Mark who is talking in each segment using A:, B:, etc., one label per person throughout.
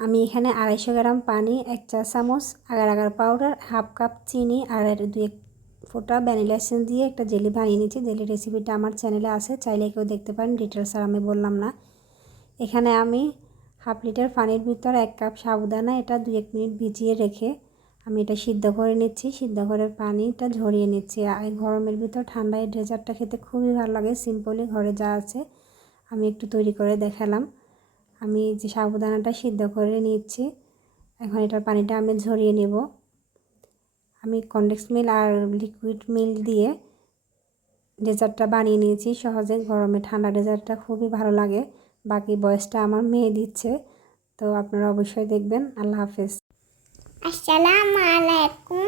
A: আমি এখানে আড়াইশো গ্রাম পানি, এক চা চামচ agar agar powder half cup চিনি আর দুই এক ফোঁটা ভ্যানিলা এসেন্স দিয়ে একটা জেলি বানিয়ে নিচ্ছি। জেলি রেসিপিটা আমার চ্যানেলে আছে, চাইলে কেউ দেখতে পারেন ডিটেলস আর আমি বললাম না। এখানে আমি হাফ লিটার পানির ভিতর এক কাপ সাবুদানা, এটা দুই এক মিনিট ভিজিয়ে রেখে আমি এটা সিদ্ধ করে নিচ্ছি। সিদ্ধ করে পানিটা ঝরিয়ে নিচ্ছি। আর এই গরমের ভিতর ঠান্ডায় ডেজার্টটা খেতে খুবই ভালো লাগে সিম্পলি ঘরে যা আছে আমি একটু তৈরি করে দেখালাম। আমি যে সাবুদানাটা সিদ্ধ করে নিচ্ছি এখন এটার পানিটা আমি ঝরিয়ে নেব। আমি কন্ডেক্স মিল আর লিকুইড মিল দিয়ে ডেজার্টটা বানিয়ে নিয়েছি সহজে। গরমে ঠান্ডা ডেজার্টটা খুবই ভালো লাগে। বাকি বয়সটা আমার মেয়ে দিচ্ছে, তো আপনারা অবশ্যই দেখবেন। আল্লাহ হাফেজ।
B: আসসালামু আলাইকুম।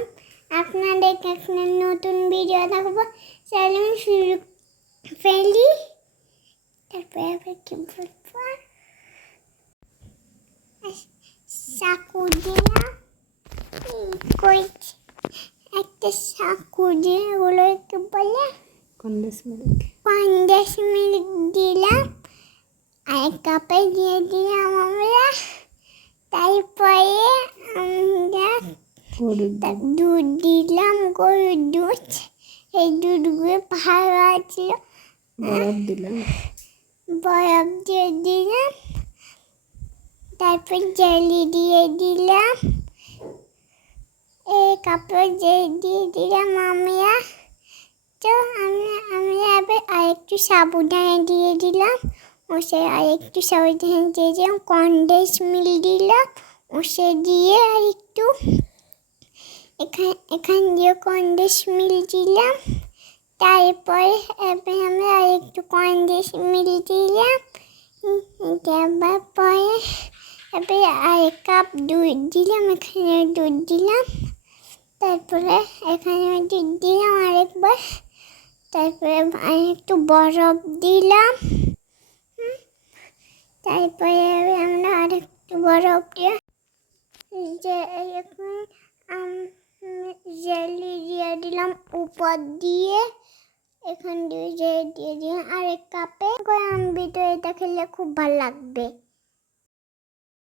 B: আপনাদের কাছে নতুন ভিডিও দেখব। চ্যানেল শুরু ফেলি তারপরে আবার কি বলব? সাকু দিলাম কই একটা সাকু দিয়ে ওগুলো একটু বলে। Condensed milk. দিলাম আর কাপে দিয়ে দিলাম আমরা। তারপরে আমরা দুধ। দিলাম গরুর দুধ। এই দুধগুলো ভালো ছিল।
A: বরফ দিলাম।
B: বরফ দিয়ে দিলাম। তারপর জেলি দিয়ে দিলাম এই কাপড় যে দিয়ে দিলাম আমরা তো আমরা আমরা আবার আরেকটু সাবুদানা দিয়ে দিলাম ওসে আরেকটু সাবুদানা দিয়ে দিলাম কন্ডেন্স মিল দিলাম ওসে দিয়ে আরেকটু এখান এখান দিয়ে কন্ডেন্স মিল দিলাম তারপরে এবার আমরা আরেকটু কন্ডেন্স মিল দিলাম দেওয়ার পরে এবার আরেক কাপ দুধ দিলাম এখানে দুধ দিলাম তারপরে এখানে দুধ দিলাম আরেকবার তারপরে আরেকটু বরফ দিলাম হুম, তারপরে আমরা আরেকটু বরফ দিয়ে যে এখন জেলি দিয়ে দিলাম উপর দিয়ে এখান দিয়ে জেলি দিয়ে দিলাম আরেক কাপে আমি ভিতরে এটা খেলে খুব ভালো লাগবে